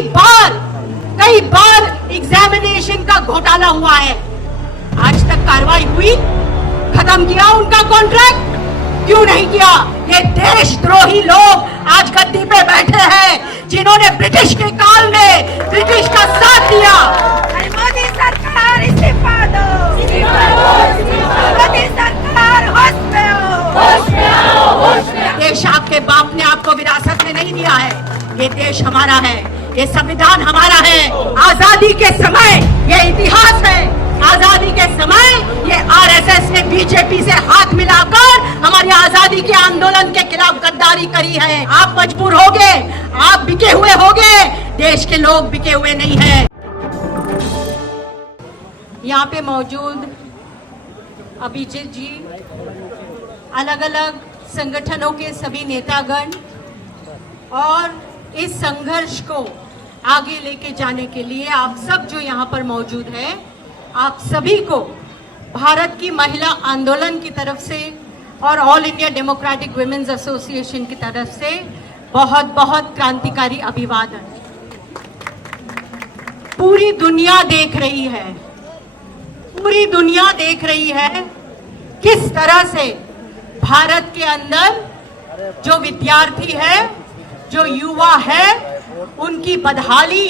कई बार एग्जामिनेशन का घोटाला हुआ है, आज तक कार्रवाई हुई? खत्म किया उनका कॉन्ट्रैक्ट? क्यों नहीं किया? ये देशद्रोही लोग आज गद्दी पे बैठे हैं जिन्होंने ब्रिटिश के काल में ब्रिटिश का साथ दिया। मोदी सरकार इस्तीफा दो, मोदी सरकार होश में आओ। देश आपके बाप ने आपको विरासत में नहीं दिया है, ये देश हमारा है, ये संविधान हमारा है। आजादी के समय ये इतिहास है, आजादी के समय ये आरएसएस ने बीजेपी से हाथ मिलाकर हमारी आजादी के आंदोलन के खिलाफ गद्दारी करी है। आप मजबूर हो गए, आप बिके हुए हो गए, देश के लोग बिके हुए नहीं हैं। यहाँ पे मौजूद अभिजीत जी, अलग अलग संगठनों के सभी नेतागण और इस संघर्ष को आगे लेके जाने के लिए आप सब जो यहाँ पर मौजूद है, आप सभी को भारत की महिला आंदोलन की तरफ से और All India Democratic Women's Association की तरफ से बहुत बहुत क्रांतिकारी अभिवादन। पूरी दुनिया देख रही है, पूरी दुनिया देख रही है किस तरह से भारत के अंदर जो विद्यार्थी है, जो युवा है, उनकी बदहाली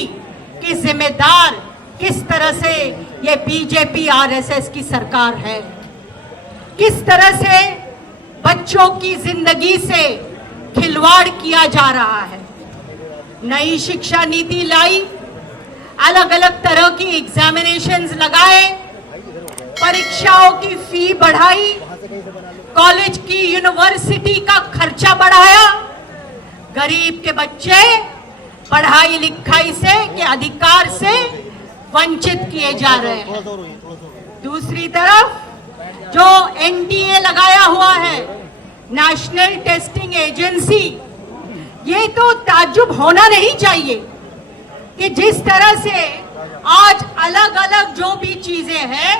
की जिम्मेदार किस तरह से ये बीजेपी आरएसएस की सरकार है। किस तरह से बच्चों की जिंदगी से खिलवाड़ किया जा रहा है। नई शिक्षा नीति लाई, अलग अलग तरह की एग्जामिनेशंस लगाए, परीक्षाओं की फी बढ़ाई, कॉलेज की यूनिवर्सिटी का खर्चा बढ़ाया, गरीब के बच्चे पढ़ाई लिखाई से के अधिकार से वंचित किए जा रहे हैं। दूसरी तरफ जो एनटीए लगाया हुआ है, नेशनल टेस्टिंग एजेंसी, ये तो ताज्जुब होना नहीं चाहिए कि जिस तरह से आज अलग अलग जो भी चीजें हैं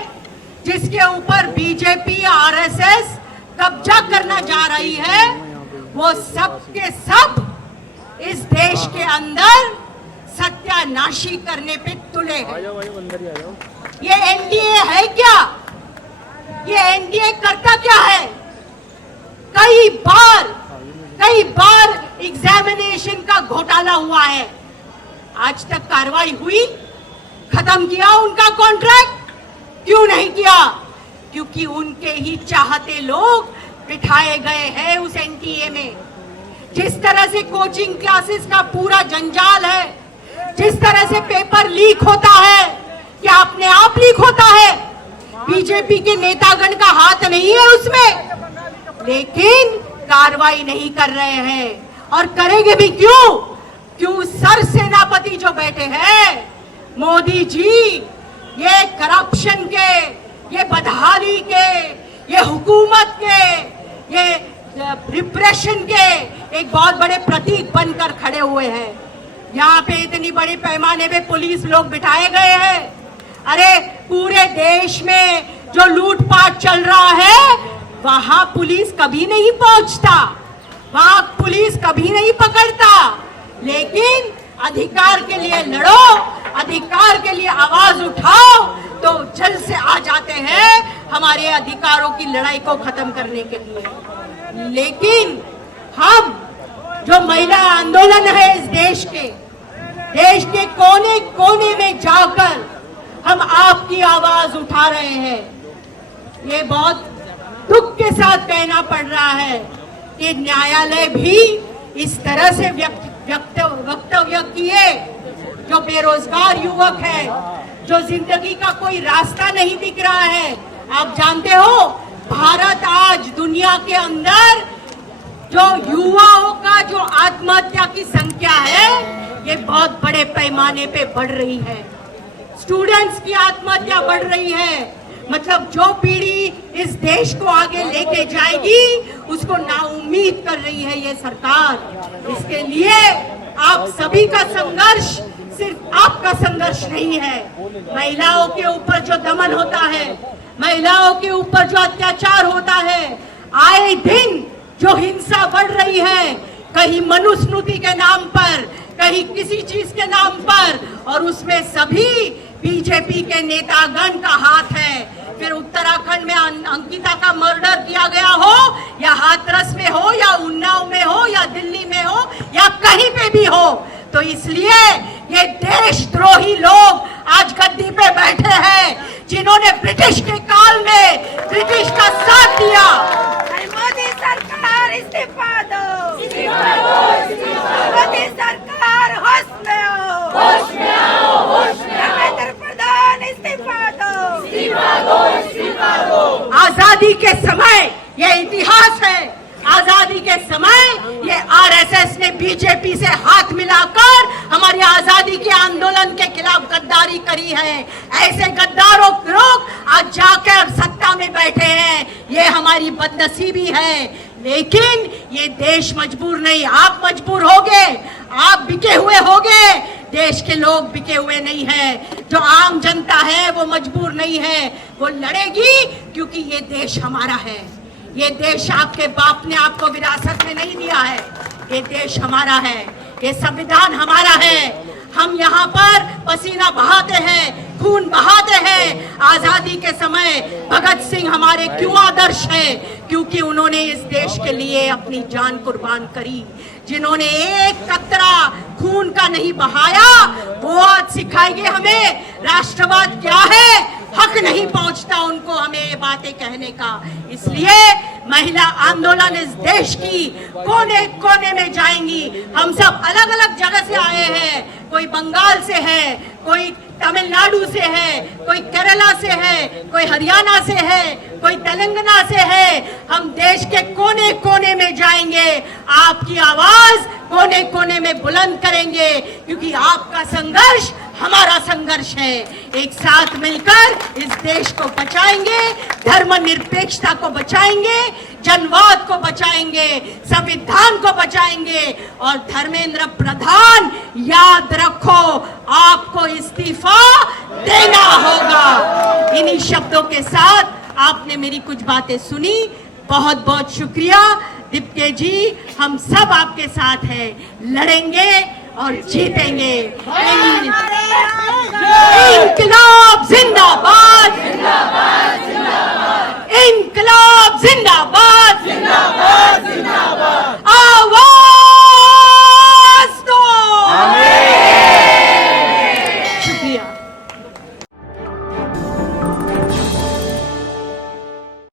जिसके ऊपर बीजेपी आरएसएस कब्जा करना जा रही है, वो सब के सब इस देश के अंदर सत्यानाशी करने पे तुले हैं। ये एनडीए है क्या? ये एनडीए करता क्या है? कई बार एग्जामिनेशन का घोटाला हुआ है, आज तक कार्रवाई हुई? खत्म किया उनका कॉन्ट्रैक्ट? क्यों नहीं किया? क्योंकि उनके ही चाहते लोग बिठाए गए हैं उस एनटीए में। जिस तरह से कोचिंग क्लासेस का पूरा जंजाल है, जिस तरह से पेपर लीक होता है, क्या अपने आप लीक होता है? बीजेपी के नेतागण का हाथ नहीं है उसमें, लेकिन कार्रवाई नहीं कर रहे हैं। और करेंगे भी क्यों? क्यों? सर सेनापति जो बैठे हैं मोदी जी, ये करप्शन के, ये बदहाली के, ये हुकूमत के, ये रिप्रेशन के एक बहुत बड़े प्रतीक बनकर खड़े हुए हैं। यहाँ पे इतनी बड़े पैमाने पे पुलिस लोग बिठाए गए हैं। अरे पूरे देश में जो लूटपाट चल रहा है, वहां पुलिस कभी नहीं पहुंचता, वहां पुलिस कभी नहीं पकड़ता, लेकिन अधिकार के लिए लड़ो, अधिकार के लिए आवाज उठाओ तो जल्द से आ जाते हैं हमारे अधिकारों की लड़ाई को खत्म करने के लिए। लेकिन हम जो महिला आंदोलन है इस देश के कोने कोने में जाकर हम आपकी आवाज उठा रहे हैं। ये बहुत दुख के साथ कहना पड़ रहा है कि न्यायालय भी इस तरह से वक्तव्य किए, जो बेरोजगार युवक है, जो जिंदगी का कोई रास्ता नहीं दिख रहा है। आप जानते हो भारत आज दुनिया के अंदर जो युवाओं का जो आत्महत्या की संख्या है, ये बहुत बड़े पैमाने पे बढ़ रही है। स्टूडेंट्स की आत्महत्या बढ़ रही है। मतलब जो पीढ़ी इस देश को आगे लेके जाएगी उसको नाउम्मीद कर रही है ये सरकार। इसके लिए आप सभी का संघर्ष सिर्फ आपका संघर्ष नहीं है। महिलाओं के ऊपर जो दमन होता है, महिलाओं के ऊपर जो अत्याचार होता है, आए दिन जो हिंसा बढ़ रही है, कहीं मनुस्मृति के नाम पर, कहीं किसी चीज के नाम पर, और उसमें सभी बीजेपी के नेतागण का हाथ है। फिर उत्तराखंड में अंकिता का मर्डर किया गया हो, या हाथरस में हो, या उन्नाव में हो, या दिल्ली में हो, या कहीं पे भी हो, तो इसलिए ये देशद्रोही लोग आज गद्दी पे बैठे हैं, जिन्होंने ब्रिटिश के काल में ब्रिटिश का साथ दिया। मोदी सरकार इस्तीफा दो, मोदी सरकार होश में आओ, धर्मेंद्र प्रधान इस्तीफा दो। आजादी के समय ये इतिहास है, आजादी के समय ये आरएसएस ने बीजेपी से हाथ मिलाकर हमारी आजादी के आंदोलन के खिलाफ गद्दारी करी है। ऐसे गद्दारों लोग आज जाकर सत्ता में बैठे हैं, ये हमारी बदनसीबी है। लेकिन ये देश मजबूर नहीं, आप मजबूर होगे, आप बिके हुए होगे, देश के लोग बिके हुए नहीं हैं। जो आम जनता है वो मजबूर नहीं है, वो लड़ेगी, क्योंकि ये देश हमारा है। ये देश आपके बाप ने आपको विरासत में नहीं दिया है, ये देश हमारा है, ये संविधान हमारा है। हम यहाँ पर पसीना बहाते हैं, खून बहाते हैं। आजादी के समय भगत सिंह हमारे क्यों आदर्श हैं? क्योंकि उन्होंने इस देश के लिए अपनी जान कुर्बान करी। जिन्होंने एक कतरा खून का नहीं बहाया, वो आज सिखाएंगे हमें राष्ट्रवाद क्या है। हक नहीं पहुंचता उनको हमें ये बातें कहने का। इसलिए महिला आंदोलन इस देश की कोने कोने में जाएंगी। हम सब अलग अलग जगह से आए हैं, कोई बंगाल से है, कोई तमिलनाडु से है, कोई केरला से है, कोई हरियाणा से है, कोई तेलंगाना से है। हम देश के कोने कोने में जाएंगे, आपकी आवाज कोने कोने में बुलंद करेंगे, क्योंकि आपका संघर्ष हमारा संघर्ष है। एक साथ मिलकर इस देश को बचाएंगे, धर्मनिरपेक्षता को बचाएंगे, जनवाद को बचाएंगे, संविधान को बचाएंगे। और धर्मेंद्र प्रधान, याद रखो, आपको इस्तीफा देना होगा। इन्हीं शब्दों के साथ आपने मेरी कुछ बातें सुनी, बहुत बहुत शुक्रिया। दीप्के जी, हम सब आपके साथ हैं, लड़ेंगे और जीतेंगे। इंकलाब जिंदाबाद, इंकलाब जिंदाबाद, आवाज